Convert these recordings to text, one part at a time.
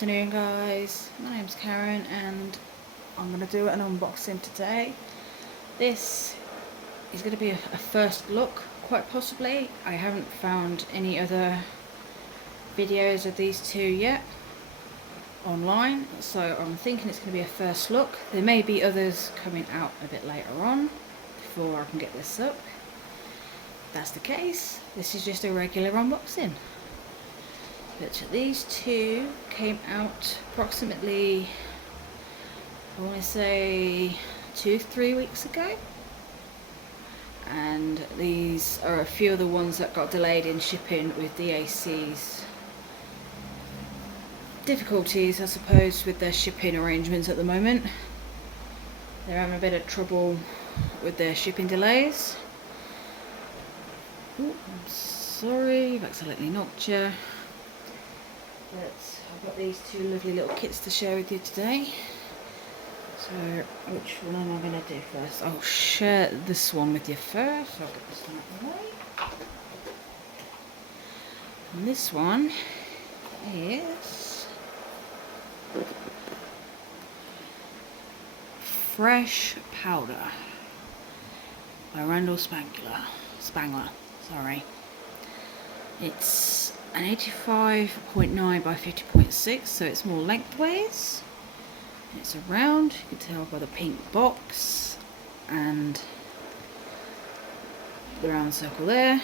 afternoon guys, my name's Karen and I'm going to do an unboxing today. This is going to be a first look, quite possibly. I haven't found any other videos of these two yet online, so I'm thinking it's going to be a first look. There may be others coming out a bit later on before I can get this up. If that's the case, this is just a regular unboxing. But these two came out approximately, I want to say 2-3 weeks ago, and these are a few of the ones that got delayed in shipping with DAC's difficulties, I suppose, with their shipping arrangements at the moment. They're having a bit of trouble with their shipping delays. Oh, I'm sorry, I've accidentally knocked you. But I've got these two lovely little kits to share with you today. So which one am I going to do first? I'll share this one with you first. I'll get this one out of the way. And this one is Fresh Powder by Randal Spangler. Sorry. It's an 85.9 by 50.6, so it's more lengthways. It's a round, you can tell by the pink box and the round circle there.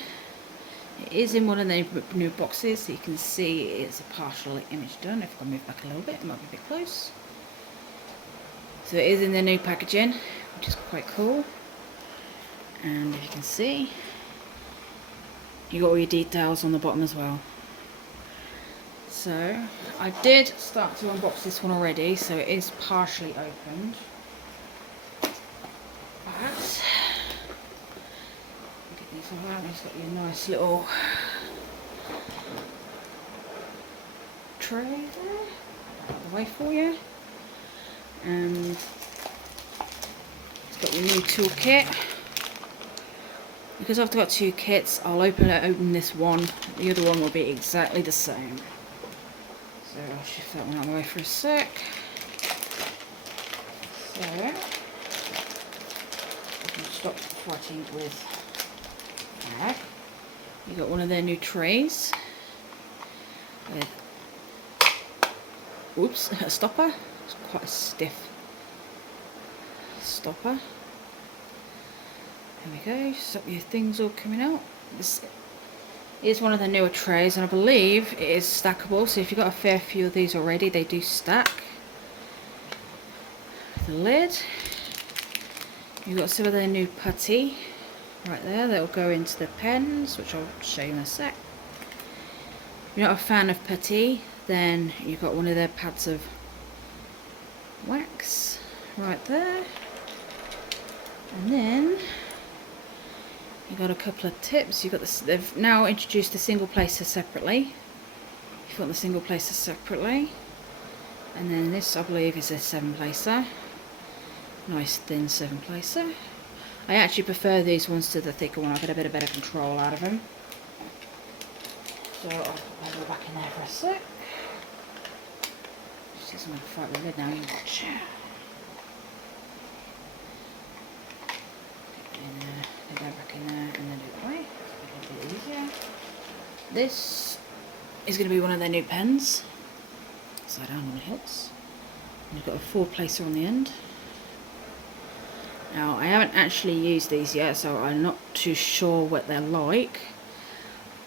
It is in one of the new boxes, so you can see it's a partial image done. If I move back a little bit, it might be a bit close. So it is in the new packaging, which is quite cool. And if you can see, you got all your details on the bottom as well. So I did start to unbox this one already, so it is partially opened. But get these all out. It's got your nice little tray there, out of the way for you, and it's got your new toolkit. Because I've got two kits, I'll open this one. The other one will be exactly the same. So I'll shift that one out of the way for a sec. So I can stop fighting with that. You got one of their new trays with, oops, a stopper. It's quite a stiff stopper. There we go, stop your things all coming out. This is one of the newer trays, and I believe it is stackable, so if you've got a fair few of these already, they do stack. The lid, you've got some of their new putty right there that will go into the pens, which I'll show you in a sec. If you're not a fan of putty, then you've got one of their pads of wax right there, and then you've got a couple of tips. You've got this, they've now introduced the single placer separately. You've got the single placer separately, and then this, I believe, is a 7-placer. Nice thin 7-placer. I actually prefer these ones to the thicker one. I get a bit of better control out of them. So I'll put them back in there for a sec. Just doesn't want to fight with the lid now. You watch. Get that back in there and then do it away. It's a bit easier. This is going to be one of their new pens. Upside down on the hilts. And you've got a 4-placer on the end. Now, I haven't actually used these yet, so I'm not too sure what they're like.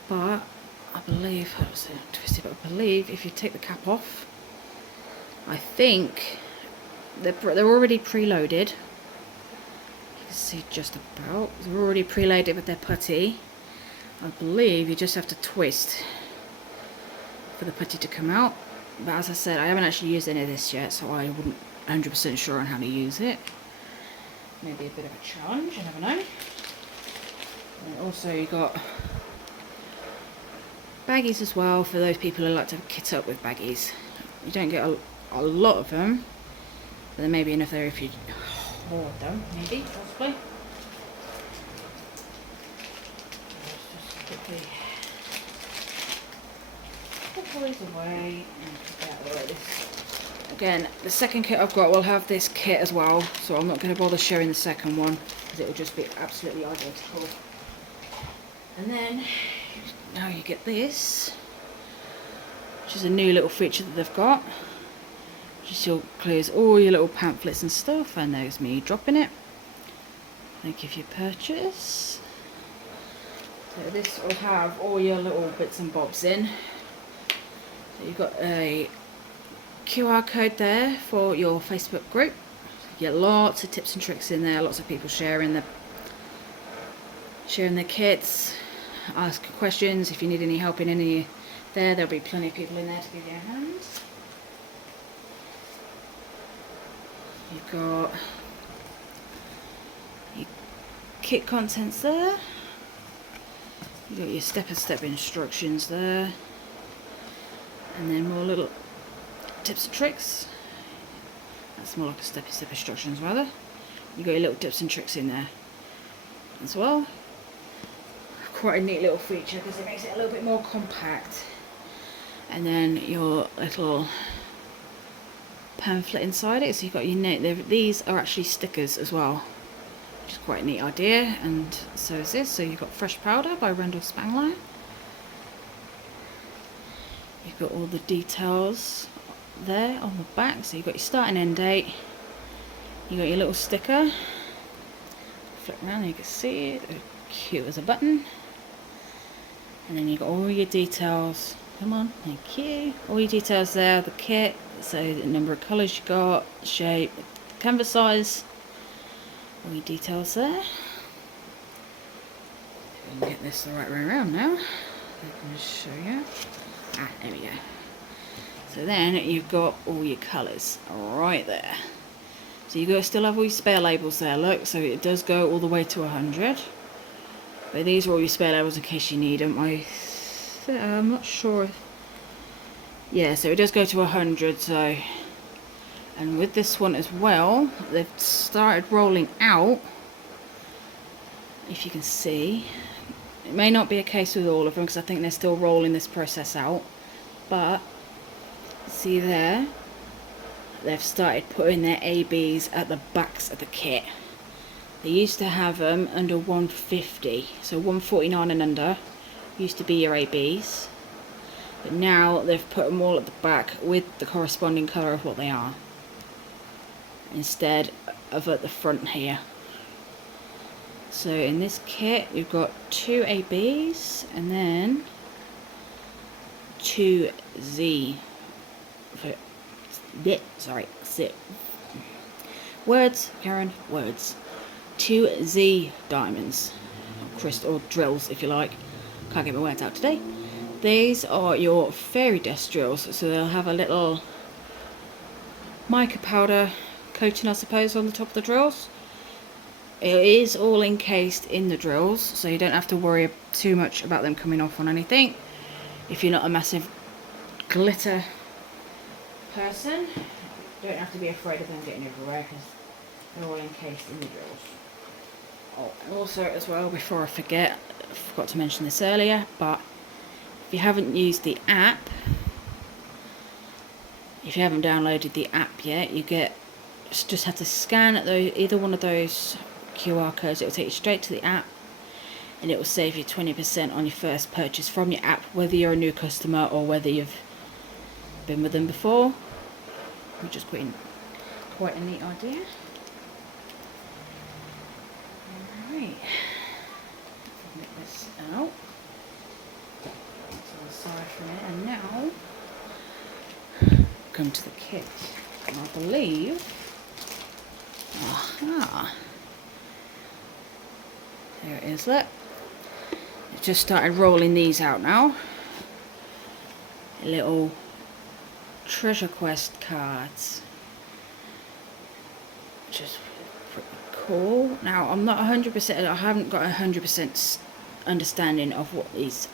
But I believe, I was twisted, but I believe if you take the cap off, I think they're already preloaded. See, just about. They're already preloaded with their putty. I believe you just have to twist for the putty to come out. But as I said, I haven't actually used any of this yet, so I wouldn't 100% sure on how to use it. Maybe a bit of a challenge, you never know. And also you got baggies as well for those people who like to kit up with baggies. You don't get a lot of them, but there may be enough there if you hoard them, maybe, possibly. Let's just quickly toys away and put that away. Again, the second kit I've got will have this kit as well, so I'm not going to bother showing the second one because it will just be absolutely identical. And then now you get this, which is a new little feature that they've got. Just clears all your little pamphlets and stuff, and there's me dropping it. Thank you for your purchase. So this will have all your little bits and bobs in. So you've got a QR code there for your Facebook group. You get lots of tips and tricks in there, lots of people sharing their kits, ask questions if you need any help in any there'll be plenty of people in there to give you a hand. You've got your kit contents there. You've got your step-by-step instructions there, and then more little tips and tricks. That's more like a step-by-step instructions rather. You've got your little tips and tricks in there as well. Quite a neat little feature because it makes it a little bit more compact. And then your little pamphlet inside it, so you've got your name. These are actually stickers as well, which is quite a neat idea, and so is this. So you've got Fresh Powder by Randal Spangler. You've got all the details there on the back, so you've got your start and end date. You've got your little sticker. Flip around and you can see it, cute as a button. And then you've got all your details. Come on, thank you. All your details there, the kit, so the number of colours you got, shape, canvas size, all your details there. We can get this the right way around now. Let me just show you. There we go. So then you've got all your colours right there. So you've got to still have all your spare labels there, look, so it does go all the way to 100. But these are all your spare labels in case you need them. I'm not sure if, yeah, so it does go to 100. So, and with this one as well, they've started rolling out, if you can see. It may not be a case with all of them because I think they're still rolling this process out, but see there, they've started putting their ABs at the backs of the kit. They used to have them under 150, so 149 and under used to be your ABs, but now they've put them all at the back with the corresponding colour of what they are, instead of at the front here. So in this kit we've got 2 ABs and then 2 Z. Words, Karen, words. 2 Z diamonds, or crystal, or drills if you like. Can't get my words out today. These are your fairy dust drills, so they'll have a little mica powder coating, I suppose, on the top of the drills. It is all encased in the drills, so you don't have to worry too much about them coming off on anything. If you're not a massive glitter person, you don't have to be afraid of them getting everywhere because they're all encased in the drills. Oh, and also as well, before I forget, I forgot to mention this earlier, but if you haven't used the app, if you haven't downloaded the app yet, you just have to scan either one of those QR codes. It will take you straight to the app, and it will save you 20% on your first purchase from your app, whether you're a new customer or whether you've been with them before. Which is quite a neat idea. Alright, get this out. That's on the side from it, and now come to the kit. And I believe, aha, there it is, look. I've just started rolling these out now. A little treasure quest cards, which is pretty cool. Now I'm not 100%, I haven't got 100% understanding of what these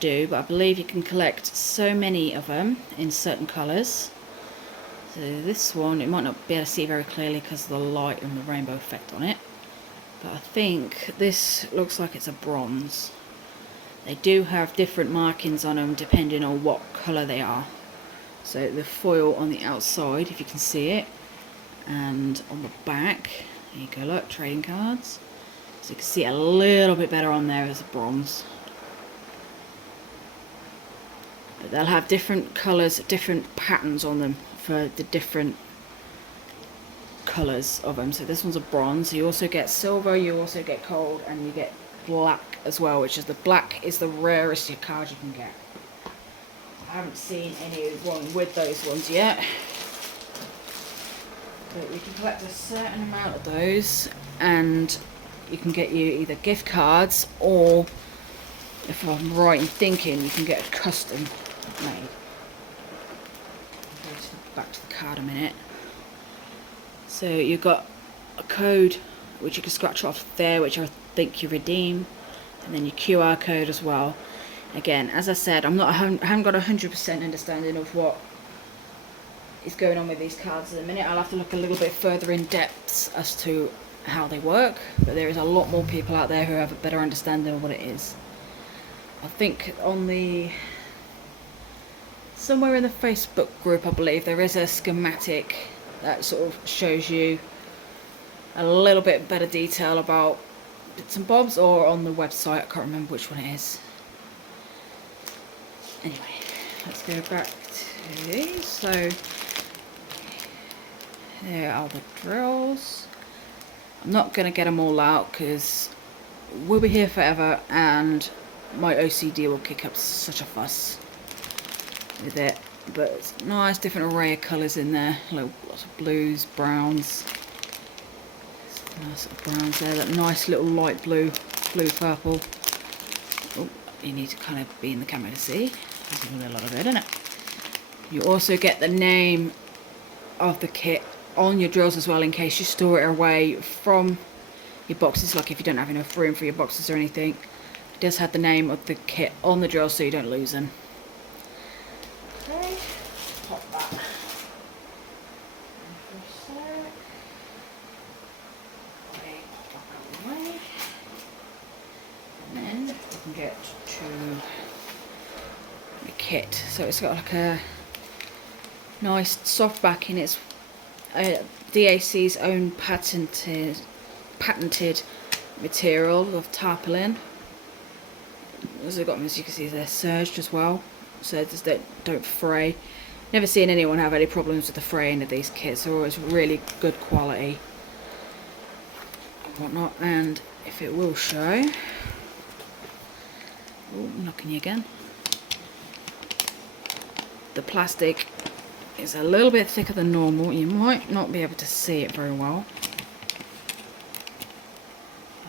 do, but I believe you can collect so many of them in certain colours. So this one, it might not be able to see very clearly because of the light and the rainbow effect on it, but I think this looks like it's a bronze. They do have different markings on them depending on what colour they are. So the foil on the outside, if you can see it, and on the back, there you go, look, trading cards. So you can see a little bit better on there as a bronze. But they'll have different colours, different patterns on them for the different colours of them. So this one's a bronze. You also get silver, you also get gold, and you get black as well, which is the black is the rarest card you can get. I haven't seen anyone with those ones yet. But you can collect a certain amount of those, and you can get you either gift cards, or if I'm right in thinking, you can get a custom made. I'll go back to the card a minute. So you've got a code which you can scratch off there, which I think you redeem, and then your QR code as well. Again, as I said, I haven't got 100% understanding of what is going on with these cards at the minute. I'll have to look a little bit further in depth as to how they work, but there is a lot more people out there who have a better understanding of what it is. I think on somewhere in the Facebook group, I believe there is a schematic that sort of shows you a little bit better detail about bits and bobs, or on the website, I can't remember which one it is. Anyway, let's go back to these. So there are the drills. I'm not going to get them all out because we'll be here forever and my OCD will kick up such a fuss with it. But it's a nice different array of colours in there. Lots of blues, browns. Nice little browns there. That nice little light blue, purple. Oh, you need to kind of be in the camera to see. There's a lot of it, isn't it? You also get the name of the kit on your drills as well, in case you store it away from your boxes, like if you don't have enough room for your boxes or anything. It does have the name of the kit on the drills so you don't lose them. Okay, pop that. And then you can get to the kit. So it's got like a nice soft backing. It's DAC's own patented material of tarpaulin. Also got them, as you can see, they're serged as well, so they don't fray. Never seen anyone have any problems with the fraying of these kits. They're always really good quality and whatnot. And if it will show, oh, I'm knocking you again. The plastic is a little bit thicker than normal. You might not be able to see it very well.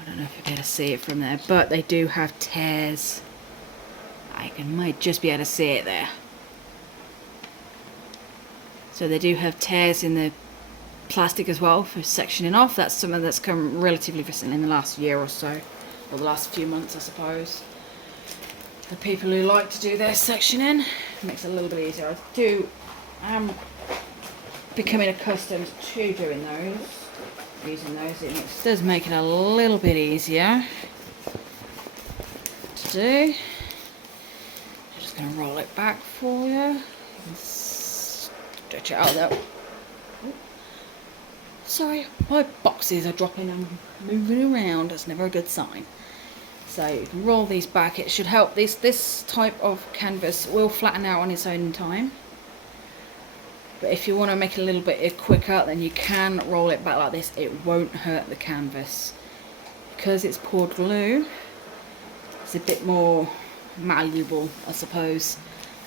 I don't know if you'll be able to see it from there, but they do have tears. Might just be able to see it there. So they do have tears in the plastic as well for sectioning off. That's something that's come relatively recently in the last year or so, or the last few months, I suppose. For people who like to do their sectioning, it makes it a little bit easier. I am becoming accustomed to doing those, using those. It does make it a little bit easier to do. I'm just going to roll it back for you. Stretch it out there. Oh. Sorry, my boxes are dropping and moving around. That's never a good sign. So you can roll these back. It should help. This type of canvas will flatten out on its own time. But if you want to make it a little bit quicker, then you can roll it back like this. It won't hurt the canvas. Because it's poured glue, it's a bit more malleable, I suppose,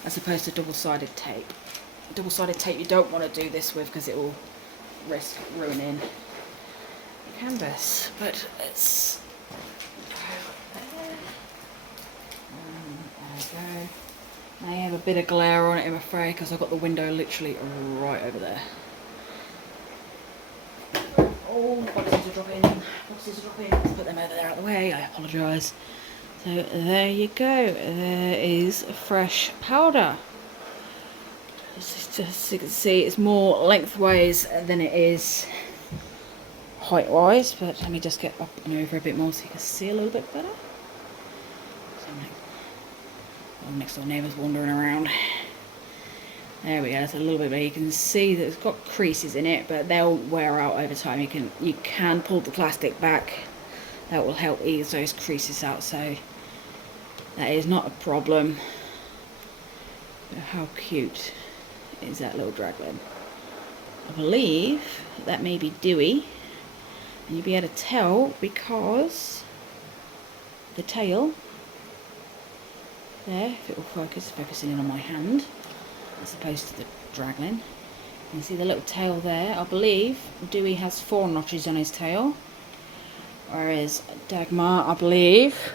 as opposed to double-sided tape. Double-sided tape you don't want to do this with because it will risk ruining the canvas. But it's... there we go. I have a bit of glare on it, I'm afraid, because I've got the window literally right over there. Oh, boxes are dropping. Boxes are dropping. Let's put them over there out of the way. I apologise. So there you go. There is fresh powder. Just as you can see, it's more lengthways than it is height-wise. But let me just get up and over a bit more so you can see a little bit better. So next door neighbour's wandering around. There we go, that's a little bit better. You can see that it's got creases in it, but they'll wear out over time. You can pull the plastic back. That will help ease those creases out, so that is not a problem. But how cute is that little dragline? I believe that may be Dewey, and you'll be able to tell because the tail there, if it will focus, focusing in on my hand as opposed to the dragline. You can see the little tail there. I believe Dewey has 4 notches on his tail, whereas Dagmar, I believe,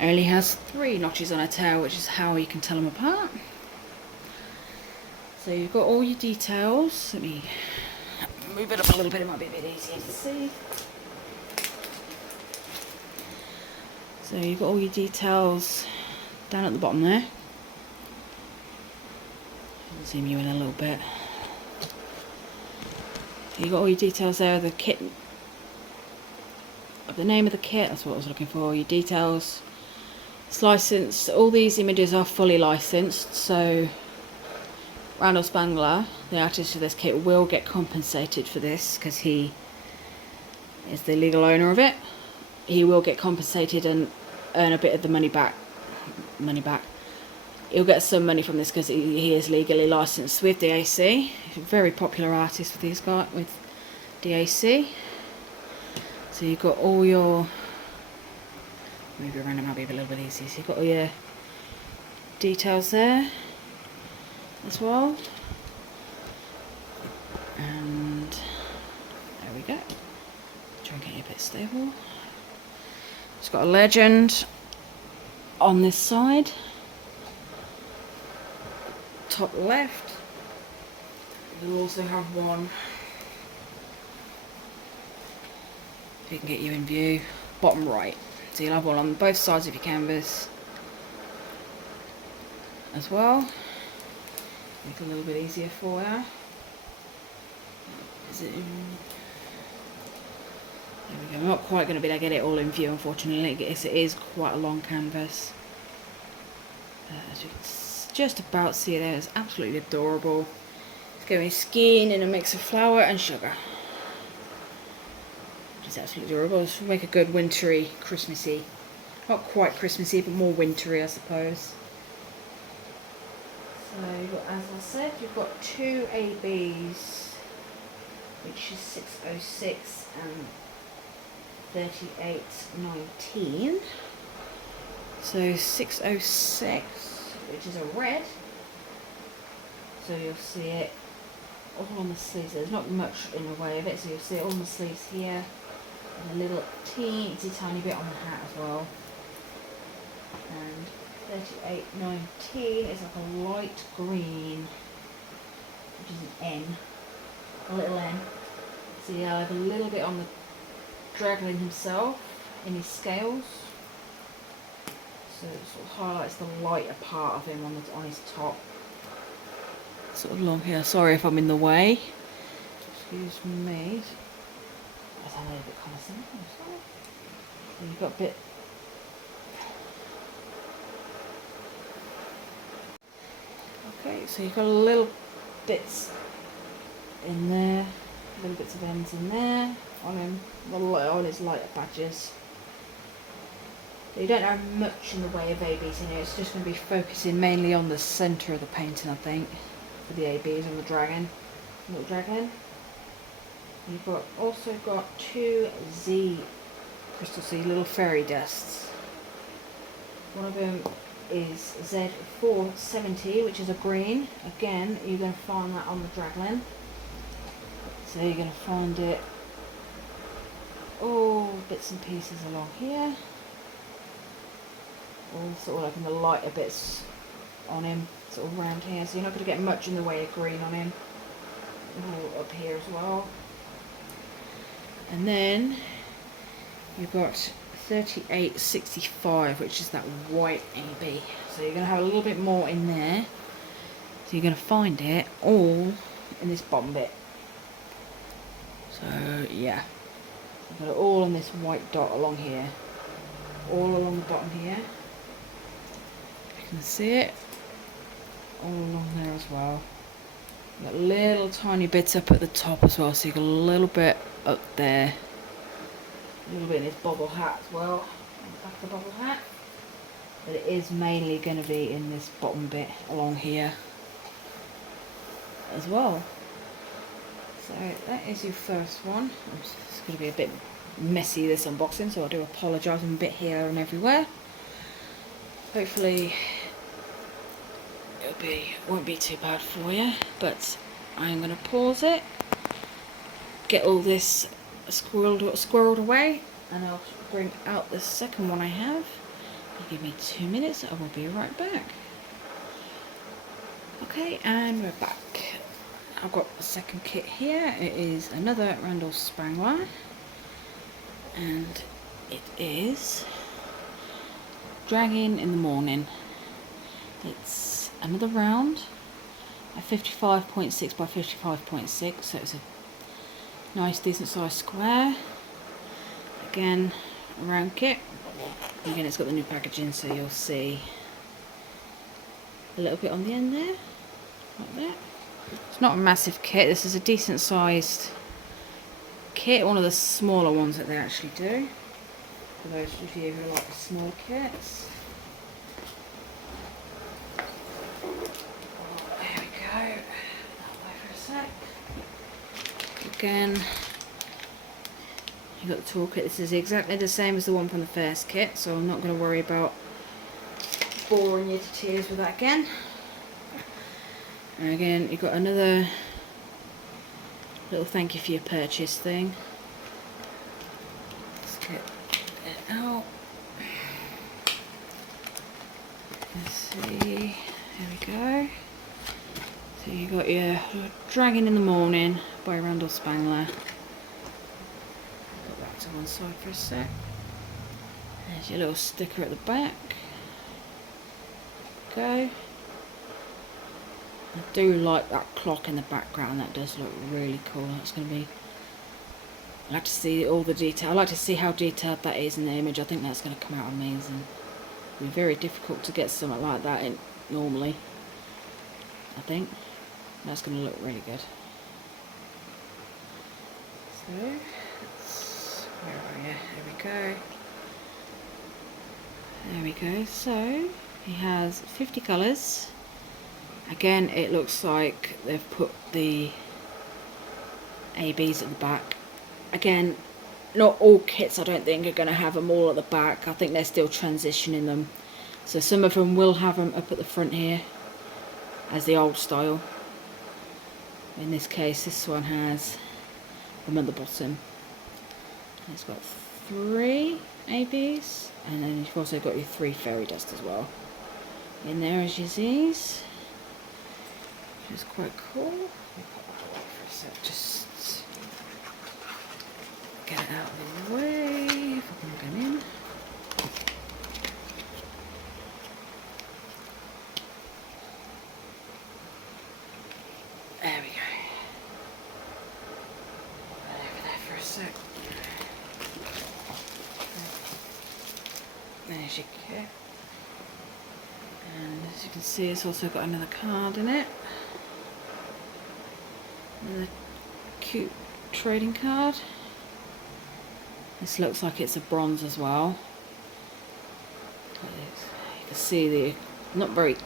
only has 3 notches on her tail, which is how you can tell them apart. So you've got all your details. Let me move it up a little bit, it might be a bit easier to see. So you've got all your details down at the bottom there. I'll zoom you in a little bit. You've got all your details there, the kit, the name of the kit, that's what I was looking for, your details. It's licensed, all these images are fully licensed, so Randal Spangler, the artist of this kit, will get compensated for this because he is the legal owner of it. He will get compensated and earn a bit of the money back. He'll get some money from this because he is legally licensed with DAC. He's a very popular artist with these guys, with DAC. So you've got all your, move it around, it might be a little bit easier. So you've got all your details there as well. And there we go. Try and get you a bit stable. It's got a legend on this side, top left. You'll also have one, if you can get you in view, bottom right. So you'll have one on both sides of your canvas as well. Make it a little bit easier for you. Is it in? There we go. I'm not quite going to be able to get it all in view, unfortunately. It is quite a long canvas. As you can just about see there, it's absolutely adorable. It's going skiing in a mix of flour and sugar. It's absolutely adorable. This will make a good wintry, Christmassy. Not quite Christmassy, but more wintry, I suppose. So, you've got, as I said, you've got 2 ABs, which is 606 and 3819. So 606, which is a red. So you'll see it all on the sleeves. There's not much in the way of it, so you'll see it all on the sleeves here, and a little teensy tiny bit on the hat as well. And 3819 is like a light green, which is an N, a little N. So you have a little bit on the dragline himself in his scales, so it sort of highlights the lighter part of him on his top. Sort of long here. Sorry if I'm in the way. Excuse me. That's a little bit kind of simple. So you've got a bit. Okay, so you've got little bits in there, little bits of ends in there on him, on his lighter patches. You don't have much in the way of ABs in here. It's just going to be focusing mainly on the centre of the painting, I think, for the ABs on the dragon, little dragon. You've also got 2 Z crystal sea little fairy dusts. One of them is Z470, which is a green. Again, you're going to find that on the dragline. So you're going to find it all bits and pieces along here. All sort of like in the lighter bits on him, sort of around here. So you're not going to get much in the way of green on him. All up here as well. And then you've got 3865, which is that white AB. So you're going to have a little bit more in there. So you're going to find it all in this bottom bit. So yeah, I've got it all on this white dot along here, all along the bottom here. can see it all along there as well. Got little tiny bits up at the top as well, so you got a little bit up there, a little bit in his bobble hat as well, on the back of the bobble hat. But it is mainly going to be in this bottom bit along here as well. So that is your first one. It's going to be a bit messy, this unboxing, so I do apologise. I'm a bit here and everywhere. Hopefully won't be too bad for you, but I'm going to pause it, get all this squirreled away, and I'll bring out the second one I have. You give me 2 minutes, I will be right back. Okay, and we're back. I've got the second kit here. It is another Randal Spangler, and it is Dragging in the Morning. It's another round, a 55.6 by 55.6, so it's a nice decent sized square. Again, a round kit. Again, it's got the new packaging, so you'll see a little bit on the end there, like that. It's not a massive kit. This is a decent sized kit, one of the smaller ones that they actually do, for those of you who like the small kits. There we go. That way for a sec. Again, you've got the toolkit. This is exactly the same as the one from the first kit, so I'm not going to worry about boring you to tears with that again. And again, you've got another little thank you for your purchase thing. Let's get it out. Let's see. There we go. So you got your Dragging in the Morning by Randal Spangler. Put that to one side for a sec. There's your little sticker at the back. Go. I do like that clock in the background. That does look really cool. That's going to be. I like to see all the detail. I like to see how detailed that is in the image. I think that's going to come out amazing. It'll be very difficult to get something like that in normally, I think. That's going to look really good. So, where are you? There we go. There we go. So, he has 50 colours. Again, it looks like they've put the ABs at the back. Again, not all kits I don't think are going to have them all at the back. I think they're still transitioning them. So some of them will have them up at the front here as the old style. In this case, this one has them at the bottom. And it's got 3 ABs, and then you've also got your 3 fairy dust as well in there, as you see, which is quite cool. Let me put that away for a sec, just get it out of the way if I can get in. There we go. Over there for a sec. There's your kit. And as you can see, it's also got another card in it. Another cute trading card. This looks like it's a bronze as well. You can see the not very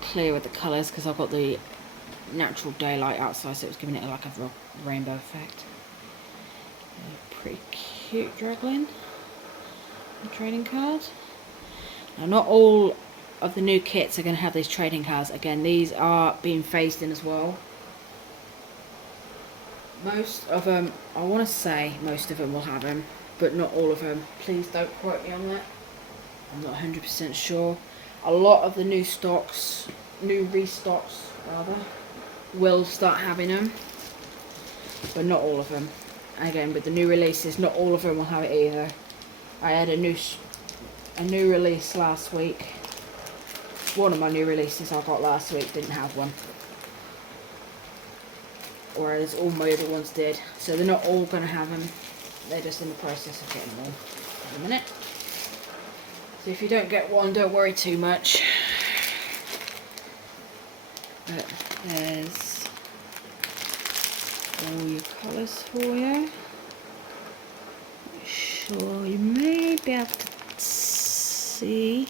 clear with the colours because I've got the natural daylight outside, so it's giving it like a rainbow effect. Pretty cute Dragling trading card. Now, not all of the new kits are going to have these trading cards. Again, these are being phased in as well. Most of them, I want to say most of them will have them, but not all of them. Please don't quote me on that. I'm not 100% sure. A lot of the new stocks, new restocks rather, will start having them, but not all of them. Again, with the new releases, not all of them will have it either. I had a new release last week. One of my new releases I got last week didn't have one, whereas all my other ones did. So they're not all going to have them. They're just in the process of getting them all in a minute. So if you don't get one, don't worry too much. But there's all your colours for you. Sure, you may be able to see.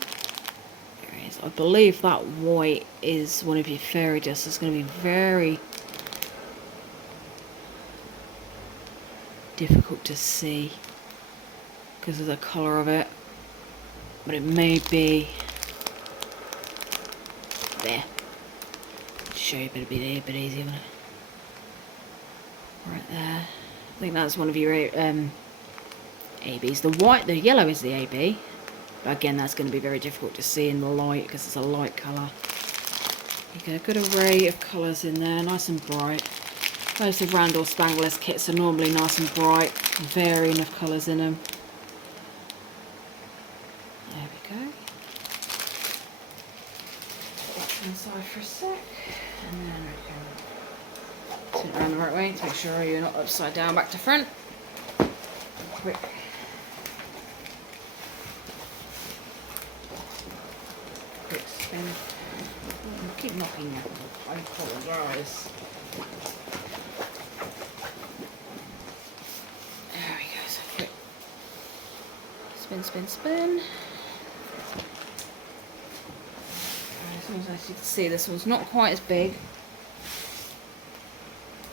There it is. I believe that white is one of your fairy dust. It's going to be very difficult to see because of the colour of it, but it may be there. Show you a bit easier, won't it? Right there. I think that's one of your ABs. The yellow is the AB, but again that's going to be very difficult to see in the light because it's a light colour. You get a good array of colours in there, nice and bright. Most of Randal Spanglers kits are normally nice and bright, varying of colours in them. There we go. Put that to the side for a sec, and then we can turn it around the right way to make sure you're not upside down back to front. Quick. Quick spin. Oh, keep knocking you. I apologise. There we go. So quick. Spin, spin, spin. As you can see, this one's not quite as big.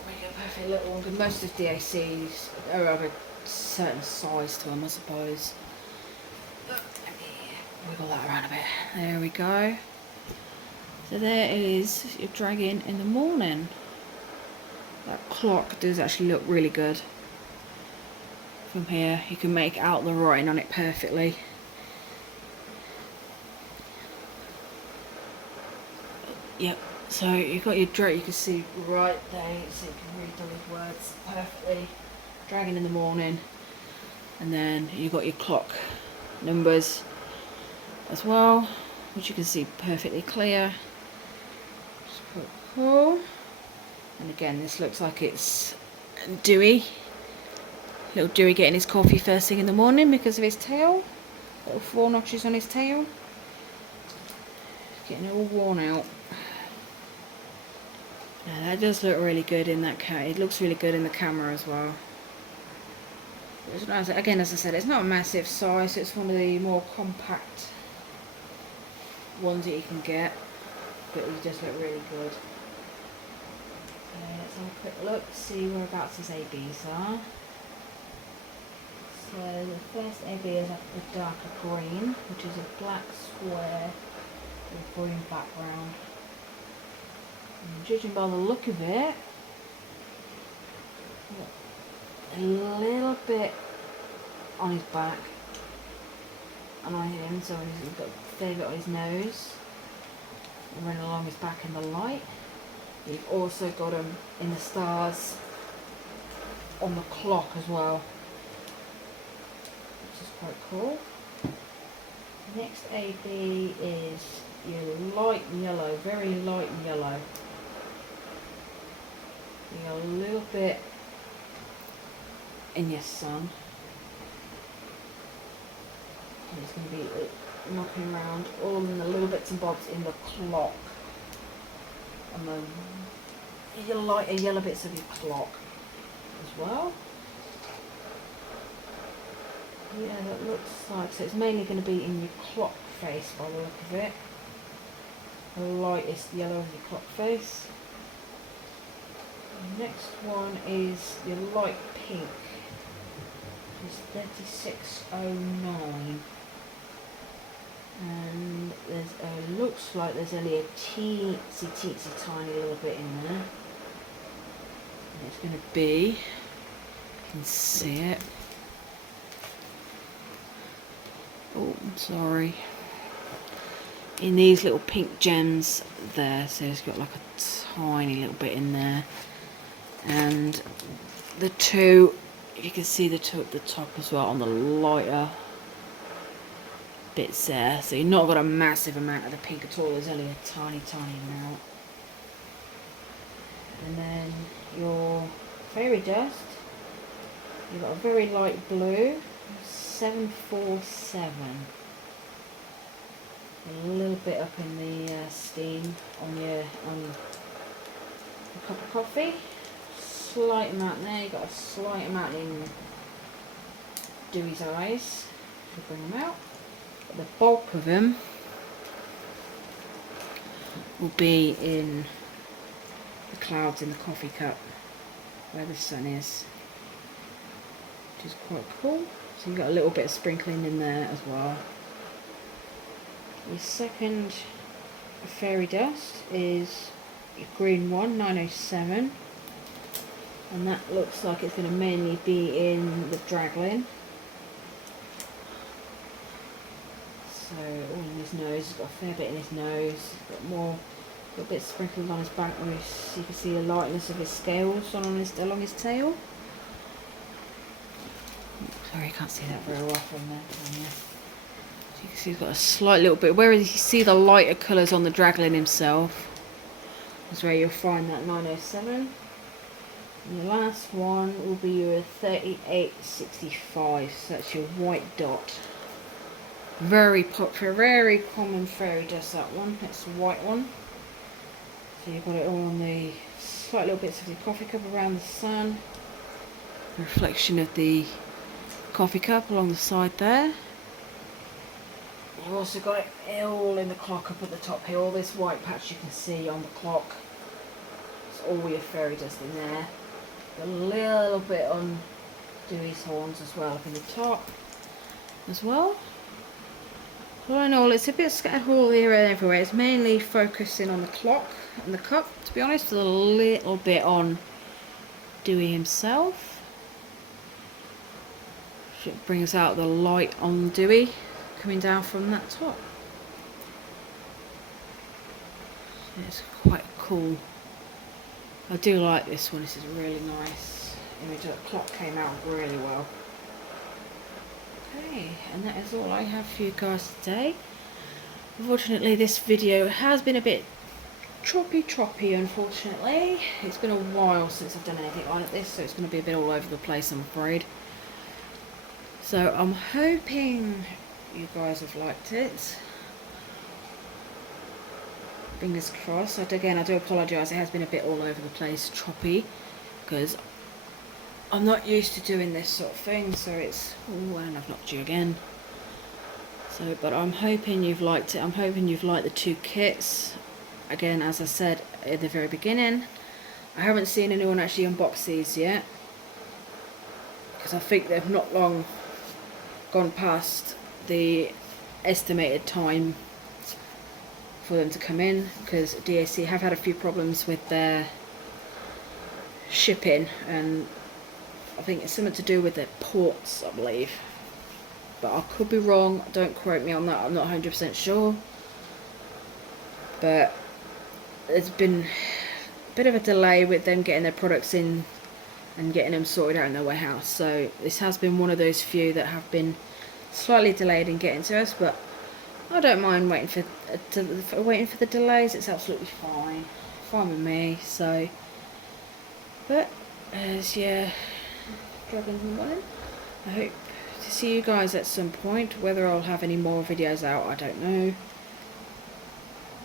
We get a perfect little one because most of DACs are of a certain size to them, I suppose. Let me wiggle that around a bit. There we go. So there is your dragon in the morning. That clock does actually look really good. From here, you can make out the writing on it perfectly. Yep, so you've got your dragon, you can see right there, so you can read those words perfectly. Dragon in the morning, and then you've got your clock numbers as well, which you can see perfectly clear. Just quite cool. And again, this looks like it's Dewey. Little Dewey getting his coffee first thing in the morning because of his tail. Little 4 notches on his tail. Getting all worn out. Now that does look really good in that it looks really good in the camera as well. It's nice. Again, as I said, it's not a massive size. It's one of the more compact ones that you can get, but it does look really good. Let's have a quick look, see whereabouts his ABs are. So the first AB is a darker green, which is a black square with a green background. And judging by the look of it, a little bit on his back and on him, so he's got a fair bit on his nose and running along his back in the light. You've also got him in the stars on the clock as well, which is quite cool. Next AB is your light yellow, very light yellow. You got a little bit in your sun. And it's going to be knocking around all in the little bits and bobs in the clock. And the lighter yellow bits of your clock as well. Yeah, that looks like, so it's mainly going to be in your clock face by the look of it. The lightest yellow of your clock face. The next one is your light pink, which is 3609. And there's looks like there's only a teensy tiny little bit in there. And it's going to be, you can see it. Oh, I'm sorry. In these little pink gems there, so it's got like a tiny little bit in there. And the two, if you can see the two at the top as well on the lighter bits there, so you've not got a massive amount of the pink at all, there's only a tiny amount. And then your fairy dust, you've got a very light blue, 747, a little bit up in the steam on cup of coffee. Slight amount there, you've got a slight amount in Dewey's eyes. Should bring them out. But the bulk of them will be in the clouds in the coffee cup where the sun is, which is quite cool. So you've got a little bit of sprinkling in there as well. The second fairy dust is a green one, 907, and that looks like it's going to mainly be in the dragline. So all in his nose, he's got a fair bit in his nose, he's got more, got a bit sprinkled on his back where you can see the lightness of his scales along his tail. Sorry, you can't see that very well from there. So you can see he's got a slight little bit, where you see the lighter colours on the dragline himself, that's where you'll find that 907. And the last one will be your 3865, so that's your white dot. Very popular, very common fairy dust, that one. It's the white one. So you've got it all on the slight little bits of the coffee cup around the sun. The reflection of the coffee cup along the side there. You've also got it all in the clock up at the top here. All this white patch you can see on the clock. It's all your fairy dust in there. A little bit on Dewey's horns as well up in the top as well. All in all, it's a bit scattered all here and everywhere. It's mainly focusing on the clock and the cup, to be honest, a little bit on Dewey himself. It brings out the light on Dewey coming down from that top. It's quite cool. I do like this one. This is a really nice image. The clock came out really well. Okay, and that is all I have for you guys today. Unfortunately, this video has been a bit choppy, unfortunately. It's been a while since I've done anything like this, so it's going to be a bit all over the place, I'm afraid. So I'm hoping you guys have liked it. Fingers crossed. Again, I do apologise, it has been a bit all over the place, choppy, because I'm not used to doing this sort of thing, so it's... Oh, and I've knocked you again. So, but I'm hoping you've liked it. I'm hoping you've liked the two kits. Again, as I said at the very beginning, I haven't seen anyone actually unbox these yet, because I think they've not long gone past the estimated time for them to come in, because DAC have had a few problems with their shipping, and I think it's something to do with their ports, I believe, but I could be wrong, don't quote me on that, I'm not 100% sure, but there's been a bit of a delay with them getting their products in and getting them sorted out in their warehouse. So this has been one of those few that have been slightly delayed in getting to us, but I don't mind waiting for the delays. It's absolutely fine with me. So, but as your dragons and running, I hope to see you guys at some point. Whether I'll have any more videos out, I don't know.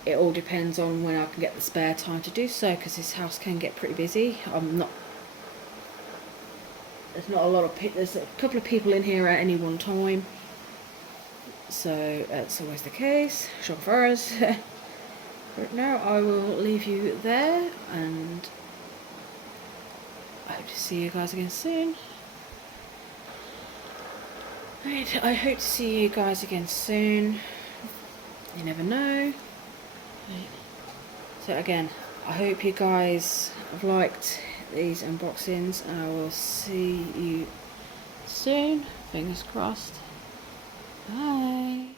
It all depends on when I can get the spare time to do so, because this house can get pretty busy. There's not a lot of there's a couple of people in here at any one time, so that's always the case. Chauffeurs. But now I will leave you there, and I hope to see you guys again soon. Right, I hope to see you guys again soon. You never know. So again, I hope you guys have liked these unboxings, and I will see you soon. Fingers crossed. Bye.